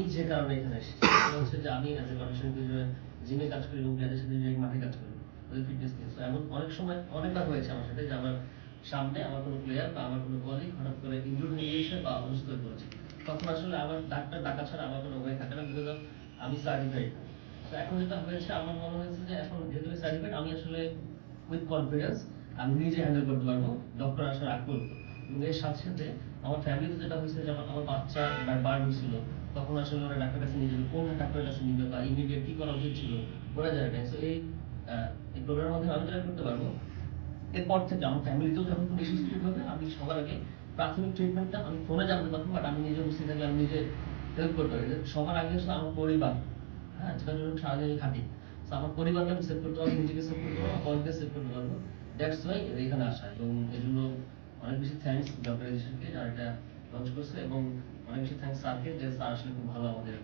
আমি যে কারণে এখানে এসেছি সেটা হচ্ছে যে আমি অ্যাজ এ কন্ডিশনিং জিমে কাজ করি এবং প্লেয়ারদের সাথে মাঠে কাজ করি ওদের ফিটনেস নিয়ে। এমন অনেক সময় অনেকবার হয়েছে আমার সাথে যে আমার সামনে আমার কোনো প্লেয়ার বা আমার কোনো কলিগ হঠাৎ করে ইনজুর হয়ে গিয়েছে বা অসুস্থ হয়ে পড়েছে। তখন আসলে আমার ডাক্তার ডাকা ছাড়া আমার কোনো ওয়ে থাকে না, বিকজ আমি সার্টিফাইড। তো এখন যেটা হয়েছে আমার মনে হয়েছে যে এখন যেহেতু সার্টিফাইড আমি আসলে উইথ কনফিডেন্স আমি নিজে হ্যান্ডেল করতে পারবো ডক্টর আসার আগ পর্যন্ত। এবং এর সাথে সাথে আমার ফ্যামিলিতে যেটা হয়েছে যে আমার বাচ্চা বার্ন হয়েছিল, তখন আসলে ওরা ডাক্তার কাছে নিয়ে যাবে, কোন ডাক্তারের কাছে নিবে বা ইমিডিয়েট কি করা উচিত ছিল ওরা জানে না। সো এই প্রোগ্রামের মধ্যে আমি যেটা করতে পারবো, এরপর থেকে আমার ফ্যামিলিতেও যখন কোনো ইস্যুস ক্রিয়েট হবে আমি সবার আগে প্রাথমিক ট্রিটমেন্টটা আমি ফোনে জানতে পারবো, বাট আমি নিজে উপস্থিত থাকলে আমি নিজে হেল্প করতে পারি। সবার আগে আসলে আমার পরিবার, হ্যাঁ, যেটা সারাদিন আমি থাকি, তো আমার পরিবারকে আমি সেভ করতে পারবো, নিজেকে সেভ করতে পারবো, কলিগকে সেভ করতে পারবো। দ্যাটস ওয়াই এখানে আসা। এবং এই জন্য অনেক বেশি থ্যাঙ্কস ডক্টর এডিশনকে যারা এটা লঞ্চ করছে, এবং অনেক বেশি থ্যাঙ্কস স্যারকে যে স্যার আসলে খুব ভালো আমাদের